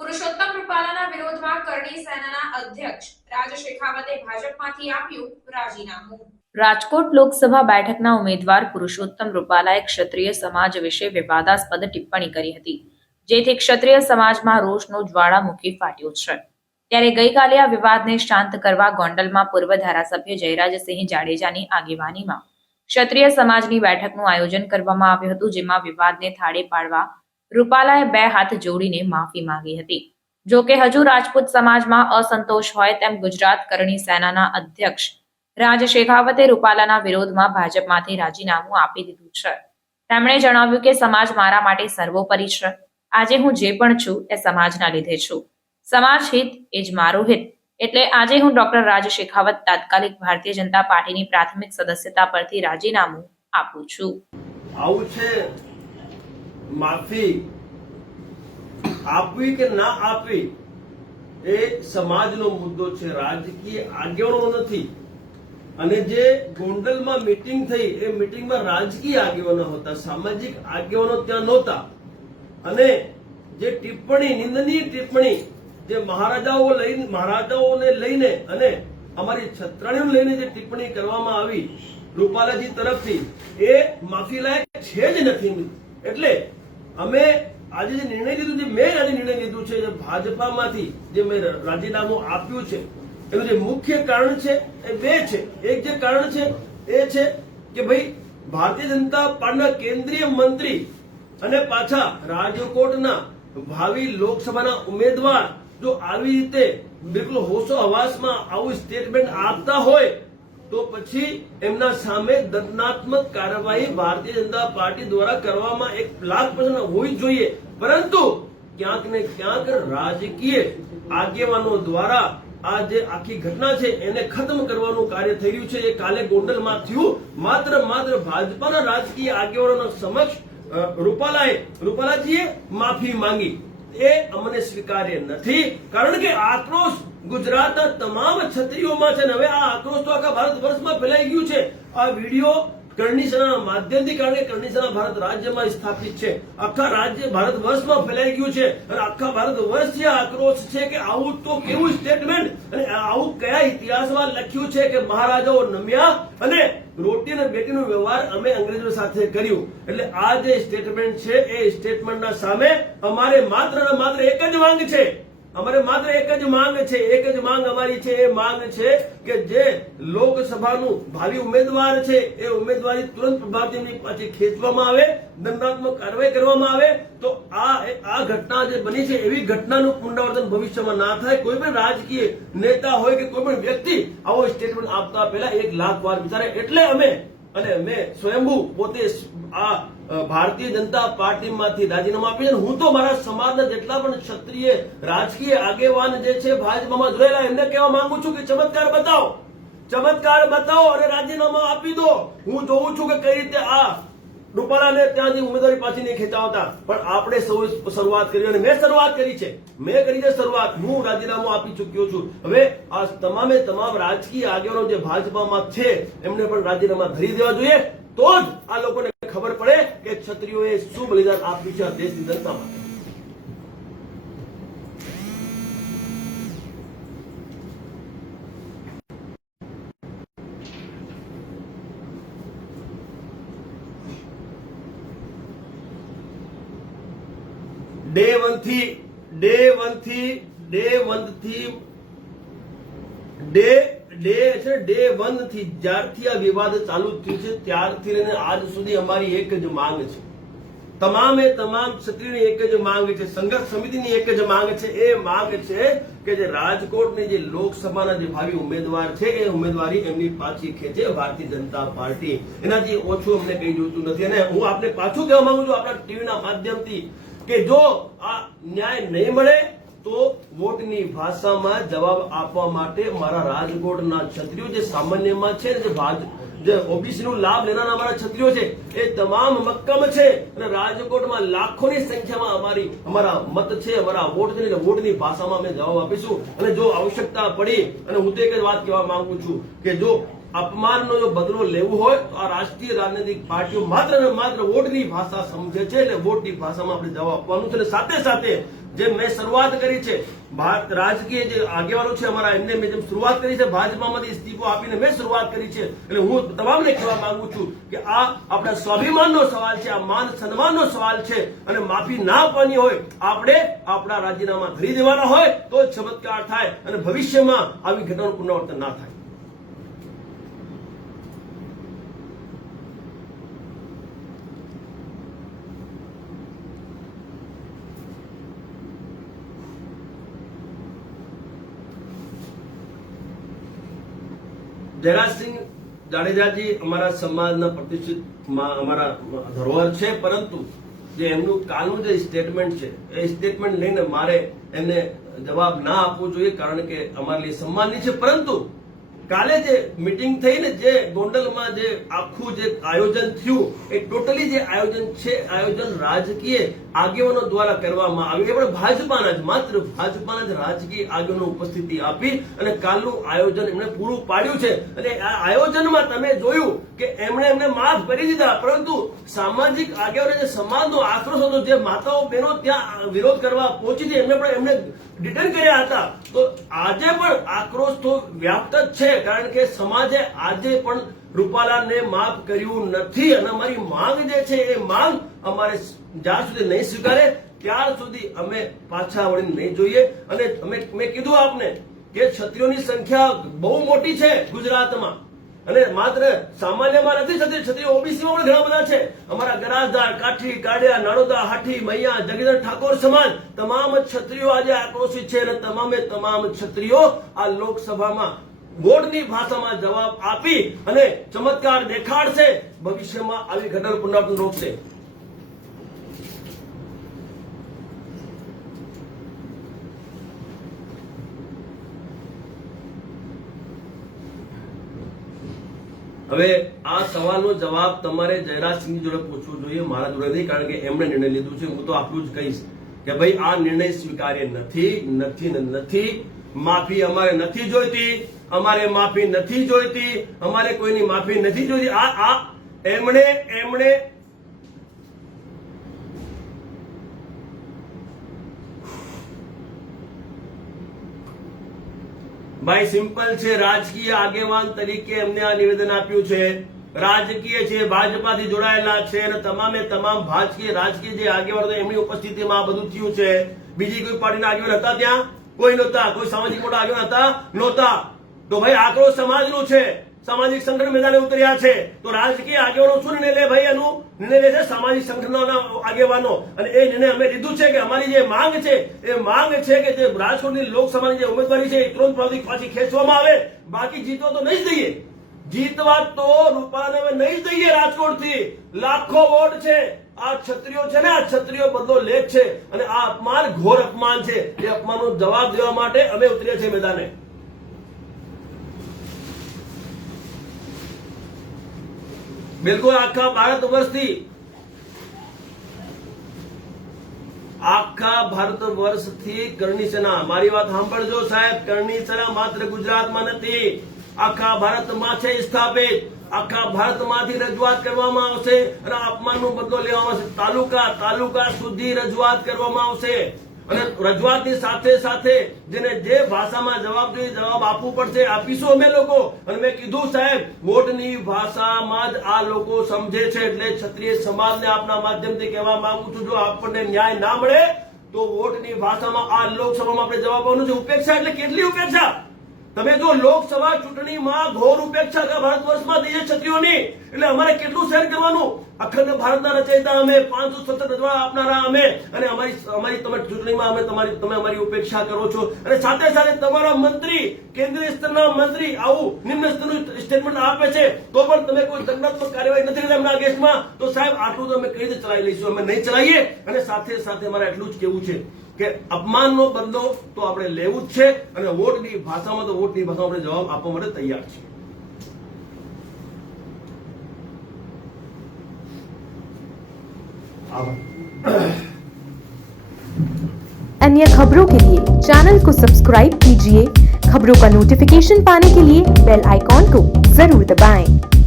પુરુષોત્તમ રૂપાલાના વિરોધમાં કરણી સેનાના અધ્યક્ષ રાજ શેખાવતે ભાજપમાંથી આપ્યું રાજીનામું। રાજકોટ લોકસભા બેઠકના ઉમેદવાર પુરુષોત્તમ રૂપાલાએ ક્ષત્રિય સમાજ વિશે વિવાદાસ્પદ ટિપ્પણી કરી હતી, જેથી ક્ષત્રિય સમાજમાં રોષનો જ્વાળામુખી ફાટ્યો છે। ત્યારે ગઈકાલે આ વિવાદને શાંત કરવા ગોંડલમાં પૂર્વ ધારાસભ્ય જયરાજસિંહ જાડેજાની આગેવાનીમાં ક્ષત્રિય સમાજની બેઠકનું આયોજન કરવામાં આવ્યું હતું, જેમાં વિવાદને થાળે પાડવા રૂપાલાએ બે હાથ જોડીને માફી માંગી હતી। જો કે હજુ રાજપૂત સમાજમાં અસંતોષ હોય તેમ ગુજરાત કરણી સેનાના અધ્યક્ષ રાજ શેખાવતે રૂપાલાના વિરોધમાં ભાજપમાંથી રાજીનામું આપી દીધું છે। તેમણે જણાવ્યું કે સમાજ મારા માટે સર્વોપરી છે। આજે હું જે પણ છું એ સમાજના લીધે છું। સમાજ હિત એ જ મારું હિત। એટલે આજે હું ડોક્ટર રાજ શેખાવત તાત્કાલિક ભારતીય જનતા પાર્ટીની પ્રાથમિક સદસ્યતા પરથી રાજીનામું આપું છું। આવું છે માફી આપવી કે ના આપવી એ સમાજનો મુદ્દો છે, રાજકીય આગેવાનો નથી। અને જે ગોંડલમાં મીટિંગ થઈ એ મીટિંગમાં રાજકીય આગેવાનો હતા, સામાજિક આગેવાનો ત્યાં નહોતા। અને જે ટિપ્પણી, નિંદનીય ટિપ્પણી જે મહારાજાઓને લઈને અને અમારી છત્રાણીઓને લઈને જે ટિપ્પણી કરવામાં આવી રૂપાલાજી તરફથી એ માફી લાયક છે જ નથી। એટલે અમે આજે જે નિર્ણય લીધું છે, મેં આજે નિર્ણય લીધું છે, ભાજપામાંથી જે મેં રાજીનામું આપ્યું છે એનું જે મુખ્ય કારણ છે એ બે છે। એક જે કારણ છે એ છે કે ભાઈ ભારતીય જનતા પાર્ટીના કેન્દ્રીય મંત્રી અને પાછા રાજકોટના ભાવિ લોકસભાના ઉમેદવાર જો આવી રીતે બિલકુલ હોશો હવાસમાં આવું સ્ટેટમેન્ટ આપતા હોય તો પછી એમના સામે દંડાત્મક કાર્યવાહી ભારતીય જનતા પાર્ટી દ્વારા કરવામાં 1,00,000% હોવી જોઈએ। પરંતુ ક્યાંક ને ક્યાંક રાજકીય આગેવાનો દ્વારા આ જે આખી ઘટના છે એને ખતમ કરવાનું કાર્ય થઈ રહ્યું છે। એ કાલે ગોંડલમાં થયું। માત્ર ભાજપાના રાજકીય આગેવાનોના સમક્ષ રૂપાલાજીએ માફી માંગી, એ અમને સ્વીકાર્ય નથી। કારણ કે આક્રોશ ગુજરાતના તમામ ક્ષત્રિયોમાં છે ને હવે આ આક્રોશ તો આખા ભારત વર્ષમાં ફેલાઈ ગયું છે। આ વિડીયો કરણી સેનાના માધ્યમથી, કારણ કે કરણી સેના ભારત રાજ્યમાં સ્થાપિત છે, આખા રાજ્ય ભારત વર્ષમાં ફેલાઈ ગયું છે અને આખા ભારત વર્ષથી આક્રોશ છે કે આવું તો કેવું સ્ટેટમેન્ટ અને આવું કયા ઇતિહાસમાં લખ્યું છે કે મહારાજાઓ નમ્યા અને રોટી અને બેટીનો વ્યવહાર અમે અંગ્રેજો સાથે કર્યું। એટલે આ જે સ્ટેટમેન્ટ છે એ સ્ટેટમેન્ટના સામે અમારે માત્ર ને માત્ર એક જ માંગ છે, એક જ માંગ અમારી છે। એ માંગ છે કે જે લોકસભાનું ભાવિ ઉમેદવાર છે એ ઉમેદવારી તુરંત પ્રભાવથી એમની પાછી ખેંચવામાં આવે, દંડાત્મક કાર્યવાહી કરવામાં આવે તો આ ઘટના જે બની છે એવી ઘટનાનું પુનરાવર્તન ભવિષ્યમાં ના થાય। કોઈ પણ રાજકીય નેતા હોય કે કોઈ પણ વ્યક્તિ આવો સ્ટેટમેન્ટ આપતા પહેલા 1,00,000 વાર વિચારે। એટલે મેં સ્વયંભૂ પોતે આ ભારતીય જનતા પાર્ટીમાંથી રાજીનામું આપ્યું છે। હું તો મારા સમાજના જેટલા પણ ક્ષત્રિય રાજકીય આગેવાન જે છે ભાજપમાં જોયેલા એમને કહેવા માંગુ છું કે ચમત્કાર બતાવો અને રાજીનામા આપી દો। હું જોઉં છું કે કઈ રીતે આ રૂપાલાને ત્યાંથી ઉમેદવારી પાછી નહીં ખેંચાવતા, પણ આપણે સૌ શરૂઆત કરી અને મેં શરૂઆત કરી છે। હું રાજીનામું આપી ચૂક્યો છું। હવે આ તમામ રાજકીય આગેવાનો જે ભાજપામાં છે એમને પણ રાજીનામા ધરી દેવા જોઈએ, તો જ આ લોકોને ખબર પડે કે ક્ષત્રિયોએ શું બલિદાન આપ્યું છે આ દેશની જનતા માટે। ડે વન થી જ્યારથી આ વિવાદ ચાલુ થયું છે ત્યારથી લઈને આજ સુધી અમારી એક જ માંગ છે, તમામ ક્ષત્રિયની એક જ માંગ છે, સંઘર્ષ સમિતિની એક જ માંગ છે। એ માંગ છે કે જે રાજકોટની જે લોકસભાના જે ભાવિ ઉમેદવાર છે એ ઉમેદવારી એમની પાછી ખેંચે ભારતીય જનતા પાર્ટી। એનાથી ઓછું અમને કઈ જોઈતું નથી। અને હું આપને પાછું કહેવા માંગુ છું આપણા ટીવીના માધ્યમથી કે જો આ ન્યાય નહીં મળે તો વોટની ભાષામાં જવાબ આપવા માટે મારા રાજકોટના ક્ષત્રિયો જે સામાન્યમાં છે જે ઓબીસી નું લાભ લેનારા અમારા ક્ષત્રિયો છે એ તમામ મક્કમ છે અને રાજકોટમાં લાખોની સંખ્યામાં અમારા મત છે, અમારા વોટ છે, વોટની ભાષામાં અમે જવાબ આપીશું। અને જો આવશ્યકતા પડી, અને હું તો એક જ વાત કહેવા માંગુ છું કે જો અપમાનનો જો બદલો લેવો હોય તો આ રાષ્ટ્રીય રાજનૈતિક પાર્ટીઓ માત્ર ને માત્ર વોટની ભાષા સમજે છે, એટલે વોટની ભાષામાં આપણે જવાબ આપવાનું છે. અને સાથે સાથે જે મેં શરૂઆત કરી છે, ભારત રાજકીય જે આગેવાનો છે અમારા, એમને મેં જેમ શરૂઆત કરી છે ભાજપામાંથી ઇસ્તીફો આપીને મેં શરૂઆત કરી છે, એટલે હું તમામને કહેવા માંગુ છું કે આ આપણા સ્વાભિમાનનો સવાલ છે, આ માન સન્માનનો સવાલ છે, અને માફી ના આપવાની હોય, આપણે આપણા રાજીનામા ધરી દેવાના હોય તો જ ચમત્કાર થાય અને ભવિષ્યમાં આવી ઘટનાનું પુનરાવર્તન ના થાય. જયરાજસિંહ જાડેજાજી અમારા સમાજના પ્રતિષ્ઠિત અમારા ધરોહર છે, પરંતુ જે એમનું કાલનું જે સ્ટેટમેન્ટ છે એ સ્ટેટમેન્ટ લઈને મારે એમને જવાબ ના આપવો જોઈએ, કારણ કે અમારા लिए સન્માનની છે. પરંતુ કાલે જે મીટિંગ થઈ ને, જે ગોંડલમાં જે આખું જે આયોજન થયું, એ ટોટલી જે આયોજન છે, આયોજન રાજકીય આગેવાનો દ્વારા કરવામાં આવ્યું. એ પણ ભાજપાના જ, માત્ર ભાજપાના જ રાજકીય આગેવાનો ઉપસ્થિતિ આપી અને કાલનું આયોજન એમણે પૂરું પાડ્યું છે. અને આ આયોજનમાં તમે જોયું કે એમણે માફ કરી દીધા, પરંતુ સામાજિક આગેવાનો જે સમાજનો આક્રોશ હતો, જે માતાઓ બહેનો ત્યાં વિરોધ કરવા પહોંચી હતી, એમને ડિટેન કર્યા હતા. તો આજે પણ આક્રોશ તો વ્યાપ્ત જ છે, કારણ કે સમાજે આજે પણ રૂપાલાને માફ કર્યું નથી. અને અમારી માંગ જે છે એ માંગ અમારે જ્યાં સુધી નહીં સ્વીકારે ત્યાર સુધી અમે પાછા વળીને નહીં જોઈએ. અને મેં કીધું આપને કે ક્ષત્રિયોની સંખ્યા બહુ મોટી છે ગુજરાતમાં, અને માત્ર સામાન્યમાં નથી ક્ષત્રિયો, ઓબીસીમાં પણ ઘણા બધા છે. અમારા ગરાજદાર, કાઠી, કાડિયા, નાડોદા, હાઠી, મૈયા, જગીરદાર, ઠાકોર સમાજ, તમામ ક્ષત્રિયો આજે આક્રોશિત છે. અને તમામ ક્ષત્રિયો આ લોકસભામાં વોટની ભાષામાં જવાબ આપી અને ચમત્કાર દેખાડશે. ભવિષ્યમાં આવી ઘટનાનું પુનરાવર્તન રોકશે. હવે આ સવાલનો જવાબ તમારે જયરાજસિંહની જોડે પૂછવો જોઈએ, મારા જોડે નહીં, કારણ કે એમણે નિર્ણય લીધું છે. હું તો આટલું જ કહીશ કે ભાઈ આ નિર્ણય સ્વીકાર્ય નથી. માફી અમારે નથી જોઈતી, અમારે કોઈની માફી નથી જોઈતી. એમણે ભાઈ સિમ્પલ છે, રાજકીય આગેવાન તરીકે એમને આ નિવેદન આપ્યું છે. રાજકીય છે, ભાજપાથી જોડાયેલા છે, અને તમામ રાજકીય જે આગેવાનો એમની ઉપસ્થિતિમાં આ બધું થયું છે. બીજી કોઈ પાર્ટીના આગેવાન હતા ત્યાં? કોઈ નહોતા. કોઈ સામાજિક મોટા આગેવાન હતા? નહોતા. તો ભાઈ આક્રોશ સમાજનું છે, સામાજિક સંગઠન મેદાને ઉતર્યા છે. તો રાજકીય આગેવાનો શું નિર્ણય લે? ભાઈ એનું નિર્ણય લે છે સામાજિક સંગઠનોના આગેવાનો. અને એ નિર્ણય અમે લીધું છે કે અમારી જે માંગ છે એ માંગ છે કે જે રાજકોટની લોકસભાની જે ઉમેદવારી છે એ તુરંત પાછી ખેંચવામાં આવે. બાકી જીતવા તો નહીં જ દઈએ, જીતવા તો રૂપાલાને અમે નહીં જ દઈએ. રાજકોટથી લાખો વોટ છે. આ ક્ષત્રિયો છે ને, આ ક્ષત્રિયો બદલો લે છે. અને આ અપમાન ઘોર અપમાન છે. એ અપમાનનો જવાબ દેવા માટે અમે ઉતર્યા છીએ મેદાને. બિલકુલ આખા ભારત વર્ષથી કરણી સેના, મારી વાત સાંભળજો સાહેબ, કરણી સેના માત્ર ગુજરાતમાં નથી, આખા ભારતમાં છે સ્થાપિત. આખા ભારતમાંથી રજૂઆત કરવામાં આવશે અને અપમાનનો બદલો લેવામાં આવશે. તાલુકા સુધી રજૂઆત કરવામાં આવશે. અને રજૂઆતની સાથે જેને જે ભાષામાં જવાબ જોઈએ જવાબ આપવું પડશે, આપીશું અમે લોકો. અને મેં કીધું સાહેબ, વોટની ભાષામાં જ આ લોકો સમજે છે. એટલે ક્ષત્રિય સમાજને આપના માધ્યમથી કહેવા માંગુ છું, જો આપણને ન્યાય ના મળે તો વોટની ભાષામાં આ લોકસભામાં આપણે જવાબ આપવાનું છે. ઉપેક્ષા એટલે કેટલી ઉપેક્ષા? તમે જો લોકસભા ચૂંટણીમાં ઘોર ઉપેક્ષા ભારત વર્ષમાં થઈ છે ક્ષત્રિયોની, એટલે અમારે કેટલું સહન કરવાનું? અખંડ ભારતના રચયિતા અમે, 570 રજવાડા આપનારા અમે, અને અમારી તમે ચૂંટણીમાં તમે અમારી ઉપેક્ષા કરો છો. અને સાથે તમારા મંત્રી, કેન્દ્રીય સ્તરના મંત્રી આવું નિમ્ન સ્તરનું સ્ટેટમેન્ટ આપે છે, તો પણ તમે કોઈ દંડાત્મક કાર્યવાહી નથી કરતા એમના કેસમાં. તો સાહેબ આટલું તો અમે કઈ રીતે ચલાવી લઈશું? અમે નહીં ચલાવીએ. અને સાથે અમારે એટલું જ કેવું છે કે અપમાનનો બદલો તો આપણે લેવું જ છે. અને વોટની ભાષામાં આપણે જવાબ આપવા માટે તૈયાર છીએ. अन्य खबरों के लिए चैनल को सब्सक्राइब कीजिए, खबरों का नोटिफिकेशन पाने के लिए बेल आइकॉन को जरूर दबाएं।